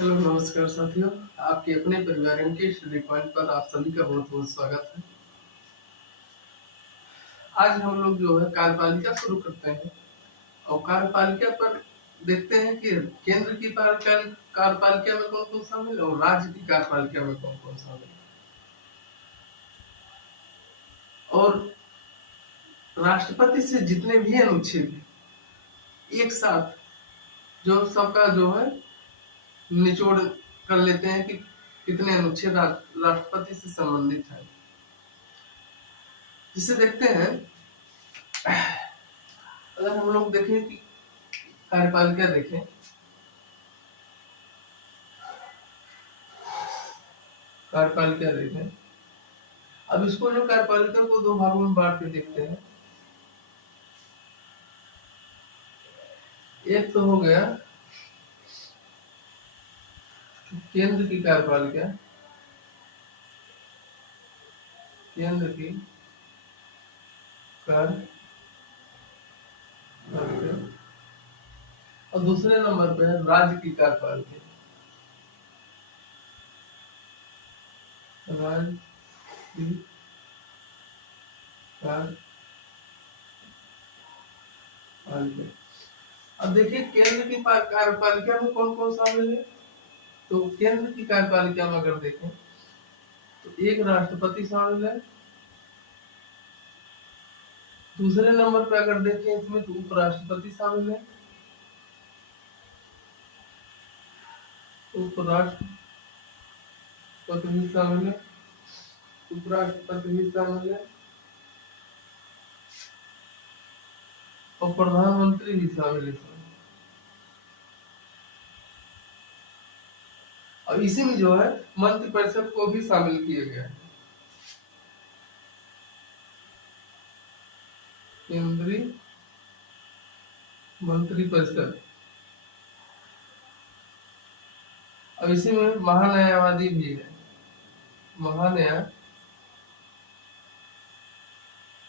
Hello नमस्कार साथियों। आपके अपने परिवार के स्टडी पॉइंट पर आप सभी का बहुत बहुत स्वागत है। आज हम लोग जो है कार्यपालिका शुरू करते हैं और कार्यपालिका पर देखते हैं कि केंद्र की कार्यपालिका में कौन कौन शामिल है और राज्य की कार्यपालिका में कौन कौन शामिल है और राष्ट्रपति से जितने भी अनुच्छेद हैं, एक साथ जो सबका जो है निचोड़ कर लेते हैं कि कितने अनुच्छेद राष्ट्रपति से संबंधित है। जिसे देखते हैं, अगर हम लोग देखें कि कार्यपालिका देखें, कार्यपालिका देखें, अब इसको जो कार्यपालिका को दो भागों में बांट के देखते हैं। एक तो हो गया केंद्र की कार्यपालिका, केंद्र की कार्यपालिका, और दूसरे नंबर पे है राज्य की कार्यपालिका, राज्य की कार्यपालिका। अब देखिए केंद्र की कार्यपालिका में कौन कौन शामिल है। तो केंद्र की कार्यपालिका में अगर देखें तो एक राष्ट्रपति शामिल है। दूसरे नंबर पे अगर देखें इसमें तो उपराष्ट्रपति शामिल है, उपराष्ट्रपति भी शामिल है, उपराष्ट्रपति भी शामिल है और प्रधानमंत्री भी शामिल है। और इसी में जो है मंत्रिपरिषद को भी शामिल किया गया है। केंद्रीय मंत्रिपरिषद, और इसी में महान्यायवादी भी है,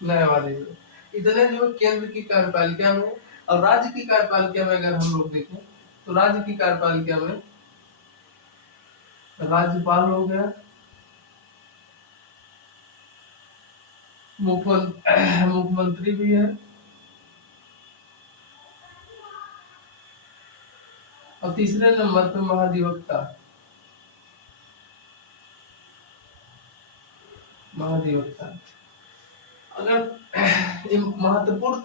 न्यायवादी भी। इतने जो केंद्र की कार्यपालिका में, और राज्य की कार्यपालिका में अगर हम लोग देखें तो राज्य की कार्यपालिका में राज्यपाल हो गया, मुख्यमंत्री भी है, और तीसरे नंबर पे महाधिवक्ता, अगर महत्वपूर्ण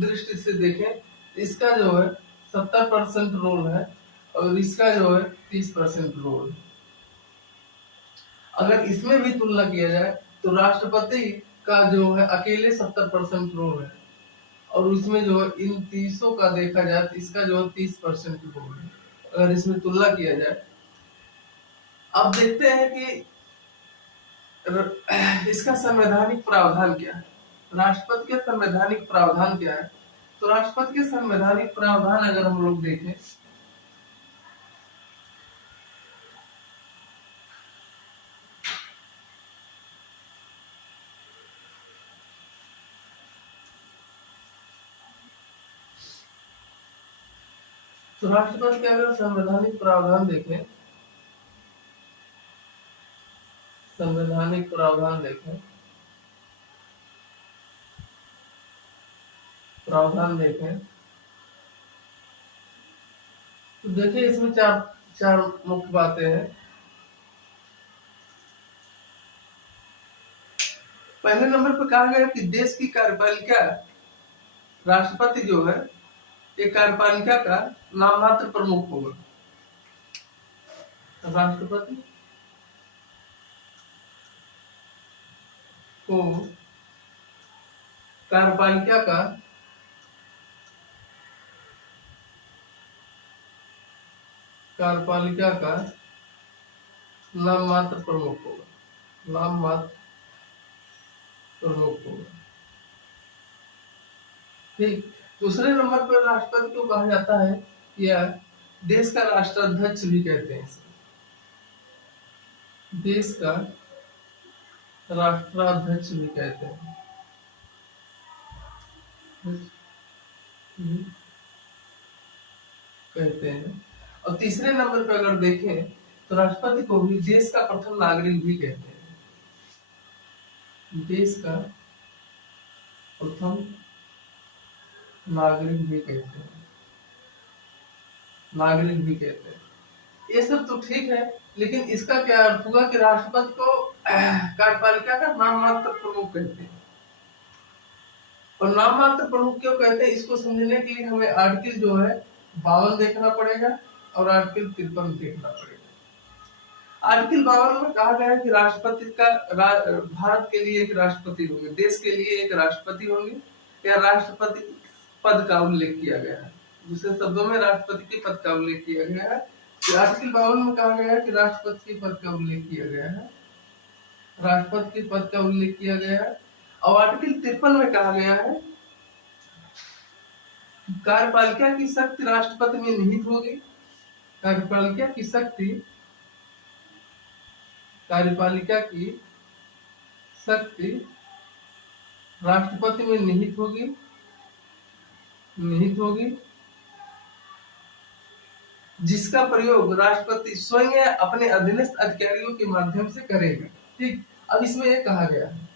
दृष्टि से देखें इसका जो है 70% रोल है और इसका जो है 30% रोल है। अगर इसमें भी तुलना किया जाए तो राष्ट्रपति का जो है अकेले 70% रोल है और उसमें जो है इन 30 का देखा जाए तो इसका जो है 30% रोल है। अगर इसमें तुलना किया जाए, अब देखते हैं कि इसका संवैधानिक प्रावधान क्या है, राष्ट्रपति के संवैधानिक प्रावधान क्या है। तो राष्ट्रपति के संवैधानिक प्रावधान अगर हम लोग देखें तो राष्ट्रपति के अगर संवैधानिक प्रावधान देखें, संवैधानिक प्रावधान देखें, तो देखिए इसमें चार मुख्य बातें हैं। पहले नंबर पर कहा गया कि देश की कार्यपालिका, राष्ट्रपति जो है ये कार्यपालिका का नाम मात्र प्रमुख होगा। राष्ट्रपति को कार्यपालिका का नाम मात्र प्रमुख होगा, ठीक। दूसरे नंबर पर राष्ट्रपति को कहा जाता है या देश का राष्ट्राध्यक्ष भी कहते हैं इसे, देश का राष्ट्राध्यक्ष भी कहते हैं। और तीसरे नंबर पे अगर देखें तो राष्ट्रपति को भी देश का प्रथम नागरिक भी कहते हैं, देश का प्रथम नागरिक भी कहते हैं, नागरिक भी कहते हैं। ये सब तो ठीक है, लेकिन इसका क्या अर्थ हुआ कि राष्ट्रपति को कार्यपालिका का नाम मात्र प्रमुख कहते हैं। और नाम मात्र प्रमुख क्यों कहते हैं, इसको समझने के लिए हमें आर्टिकल जो है 52 देखना पड़ेगा और आर्टिकल 53 देखना पड़ेगा। आर्टिकल 52 में कहा गया है कि राष्ट्रपति का भारत के लिए एक राष्ट्रपति होंगे, देश के लिए एक राष्ट्रपति होंगे, या राष्ट्रपति पद का उल्लेख किया गया है। दूसरे शब्दों में राष्ट्रपति के पद का उल्लेख किया गया है। आर्टिकल 52 में कहा गया है कि राष्ट्रपति के पद का उल्लेख किया गया है, राष्ट्रपति के पद का उल्लेख किया गया है। और आर्टिकल 53 में कहा गया है कार्यपालिका की शक्ति राष्ट्रपति में निहित होगी, कार्यपालिका की शक्ति, कार्यपालिका की शक्ति राष्ट्रपति में निहित होगी, निहित होगी, जिसका प्रयोग राष्ट्रपति स्वयं या अपने अधीनस्थ अधिकारियों के माध्यम से करेगा। ठीक, अब इसमें यह कहा गया है।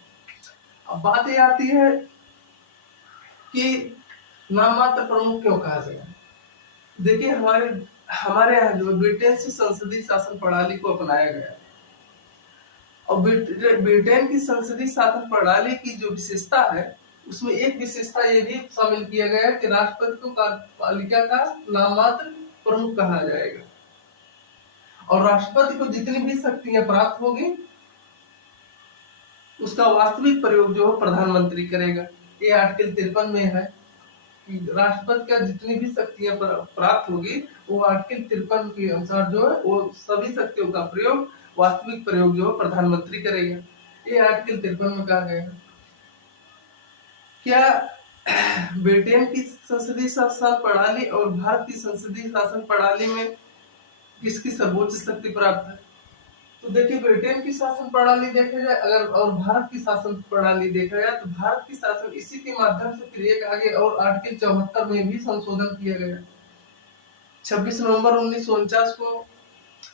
अब बात ये आती है कि नाम मात्र प्रमुख क्यों कहा गया। देखिए हमारे यहाँ जो ब्रिटेन से संसदीय शासन प्रणाली को अपनाया गया है, और ब्रिटेन की संसदीय शासन प्रणाली की जो विशेषता है उसमें एक विशेषता ये भी शामिल किया गया है कि राष्ट्रपति को कार्यपालिका का नाम मात्र प्रमुख कहा जाएगा, और राष्ट्रपति को जितनी भी शक्तियां प्राप्त होगी उसका वास्तविक प्रयोग जो है प्रधानमंत्री करेगा। ये आर्टिकल 53 में है कि राष्ट्रपति का जितनी भी शक्तियां प्राप्त होगी वो आर्टिकल 53 के अनुसार जो है वो सभी शक्तियों का प्रयोग, वास्तविक प्रयोग जो है प्रधानमंत्री करेगा। ये आर्टिकल 53 में कहा गया है। क्या ब्रिटेन की संसदीय शासन प्रणाली और भारत की संसदीय शासन प्रणाली में किसकी सर्वोच्च शक्ति प्राप्त है? तो देखिए ब्रिटेन की शासन प्रणाली देखा जाए अगर और भारत की शासन प्रणाली देखा जाए तो भारत की शासन इसी के माध्यम से फिर एक आगे और आर्टिकल 74 में भी संशोधन किया गया। 26 नवंबर 1949 को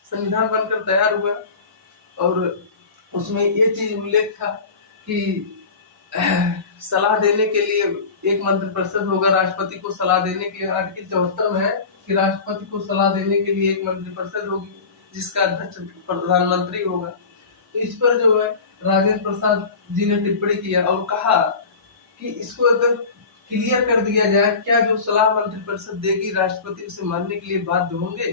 संविधान बनकर तैयार हुआ और उसमें ये चीज उल्लेख था कि सलाह देने के लिए एक मंत्रिपरिषद होगा, राष्ट्रपति को सलाह देने के लिए आर्टिकल 74 में है कि राष्ट्रपति को सलाह देने के लिए एक मंत्रिपरिषद होगी जिसका अध्यक्ष प्रधानमंत्री होगा। तो इस पर जो है राजेंद्र प्रसाद जी ने टिप्पणी किया और कहा कि इसको एकदम क्लियर कर दिया जाए, क्या जो सलाह मंत्रिपरिषद देगी राष्ट्रपति उसे मानने के लिए बाध्य होंगे।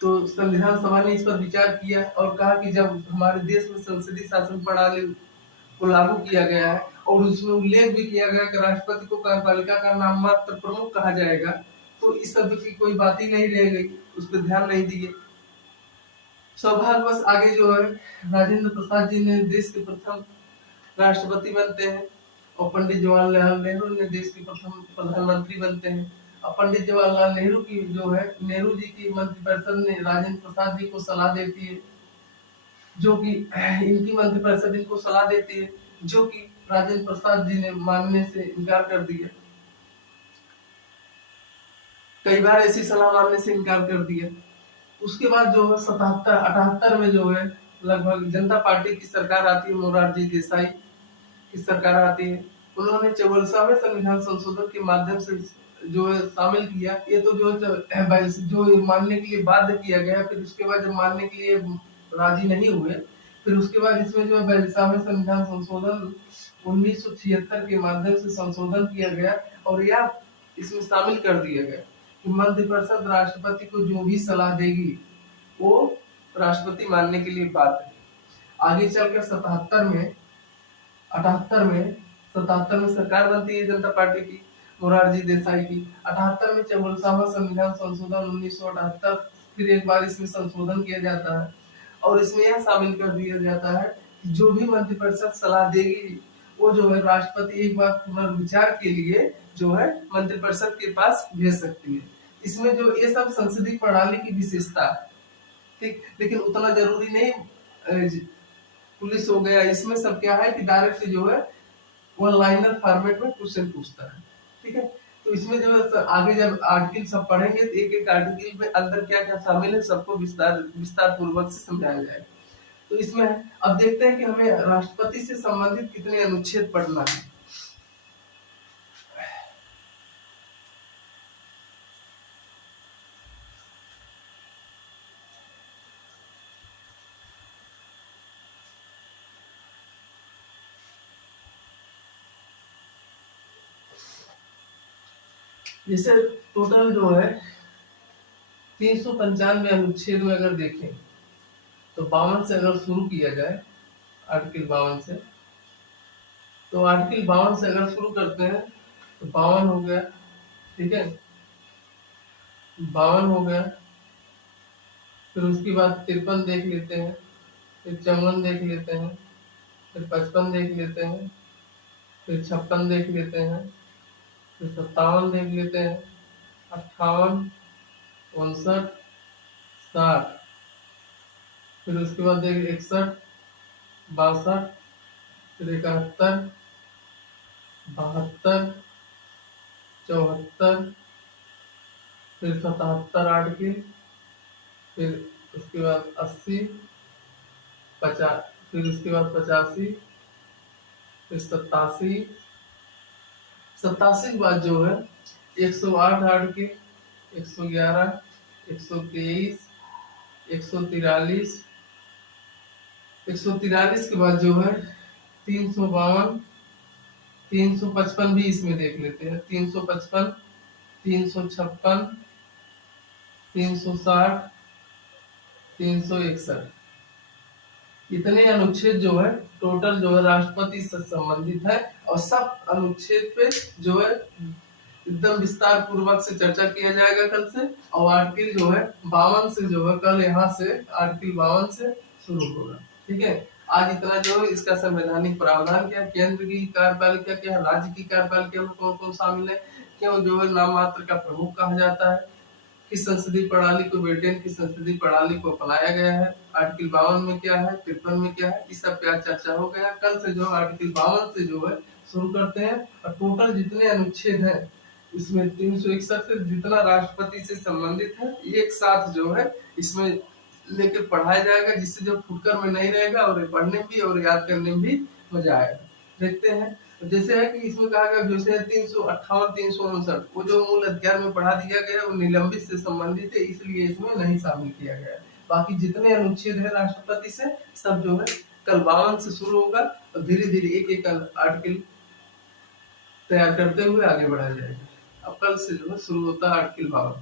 तो संविधान सभा ने इस पर विचार किया और कहा कि जब हमारे देश में संसदीय शासन प्रणाली को लागू किया गया है और उसमें उल्लेख भी किया गया कि राष्ट्रपति को कार्यपालिका का नाम मात्र प्रमुख कहा जाएगा, तो इस शब्द की कोई बात ही नहीं रह गई, उस पर ध्यान नहीं दिए। सौभाग्यवश आगे जो है राजेंद्र प्रसाद जी ने देश के प्रथम राष्ट्रपति बनते हैं और पंडित जवाहरलाल नेहरू ने देश के प्रथम प्रधानमंत्री बनते हैं। और पंडित जवाहरलाल नेहरू की जो है नेहरू जी की मंत्रिपरिषद ने राजेंद्र प्रसाद जी को सलाह देती है, जो कि इनकी मंत्रिपरिषद इनको सलाह देती है, जो कि राजेंद्र प्रसाद जी ने मानने से इनकार कर दिया। कई बार ऐसी सलाह मानने से इनकार कर दिया। उसके बाद जो है 77-78 में जो है लगभग जनता पार्टी की सरकार आती है, मोरारजी देसाई की सरकार आती है। उन्होंने 44वें संविधान संशोधन के माध्यम से जो है शामिल किया। ये तो जो मानने के लिए बाध्य किया गया, फिर उसके बाद जब मानने के लिए राजी नहीं हुए, फिर उसके बाद इसमें जो 42वें संविधान संशोधन 1976 के माध्यम से संशोधन किया गया और यह इसमें शामिल कर दिया गया कि मंत्रिपरिषद राष्ट्रपति को जो भी सलाह देगी वो राष्ट्रपति मानने के लिए बात है। आगे चलकर 77 में सरकार बनती है जनता पार्टी की, मोरारजी देसाई की। 78 में 44वां संविधान संशोधन 1978 फिर एक बार इसमें संशोधन किया जाता है और इसमें यह शामिल कर दिया जाता है कि जो भी मंत्रिपरिषद सलाह देगी वो जो है राष्ट्रपति एक बार पुनर्विचार के लिए जो है मंत्रिपरिषद के पास भेज सकती है। इसमें जो ये सब संसदीय प्रणाली की विशेषता है, ठीक, लेकिन उतना जरूरी नहीं। पुलिस हो गया, इसमें सब क्या है कि डायरेक्ट जो है वन लाइनर फॉर्मेट में क्वेश्चन पूछता है, ठीक है। तो इसमें जो है आगे जब आर्टिकल सब पढ़ेंगे तो एक एक आर्टिकल में अंदर क्या क्या शामिल है सबको विस्तार विस्तार पूर्वक से समझाया जाएगा। तो इसमें अब देखते हैं कि हमें राष्ट्रपति से संबंधित कितने अनुच्छेद पढ़ना है। जैसे टोटल जो है 395 अनुच्छेद में अगर देखें तो 52 से अगर शुरू किया जाए, आर्टिकल 52 से, तो आर्टिकल 52 से अगर शुरू करते हैं तो 52 हो गया, ठीक है, 52 हो गया। फिर उसके बाद 53 देख लेते हैं, फिर 54 देख लेते हैं, फिर 55 देख लेते हैं, फिर 56 देख लेते हैं, फिर 57 देख लेते हैं, 58, 59, 60, फिर उसके बाद देख 61, 62, फिर 71, 72, 74, फिर 77 आर्टिकल, फिर उसके बाद 80, 50, फिर उसके बाद 85, फिर 87, 87 के बाद जो है 108 आर्टिकल, 111, 123, 143, 143 के बाद जो है 352, 355 भी इसमें देख लेते हैं, 355, 356, 360, 361, इतने अनुच्छेद जो है टोटल जो है राष्ट्रपति से संबंधित है। और सब अनुच्छेद पे जो है एकदम विस्तार पूर्वक से चर्चा किया जाएगा कल से। और आर्टिकल जो है 52 से जो है कल यहाँ से आर्टिकल 52 से शुरू होगा, ठीक है। आज इतना जो है इसका संवैधानिक प्रावधान क्या, केंद्र की कार्यपालिका क्या, राज्य की कार्यपालिका में कौन कौन शामिल है, क्यों जो है नाम मात्र का प्रमुख कहा जाता है, किस संसदीय प्रणाली को ब्रिटेन की संसदीय प्रणाली को अपनाया गया है, आर्टिकल 52 में क्या है, 53 में क्या है, इस सब पे आज चर्चा हो गया। कल से जो आर्टिकल 52 से जो है शुरू करते हैं। और टोटल जितने अनुच्छेद हैं इसमें 361 से जितना राष्ट्रपति से संबंधित है एक साथ जो है इसमें लेकर पढ़ाया जाएगा, जिससे जो फुटकर में नहीं रहेगा और पढ़ने भी और याद करने में भी मजा आएगा। देखते हैं जैसे है कि इसमें कहा गया जैसे 358, 359 वो जो मूल अध्याय में पढ़ा दिया गया वो निलंबित से संबंधित है, इसलिए इसमें नहीं शामिल किया गया है। बाकी जितने अनुच्छेद है राष्ट्रपति से सब जो है कल 52 से शुरू होगा और धीरे धीरे एक एक आर्टिकल तैयार करते हुए आगे बढ़ा जाएगा। अब कल से जो है शुरू होता है आर्टिकल 52।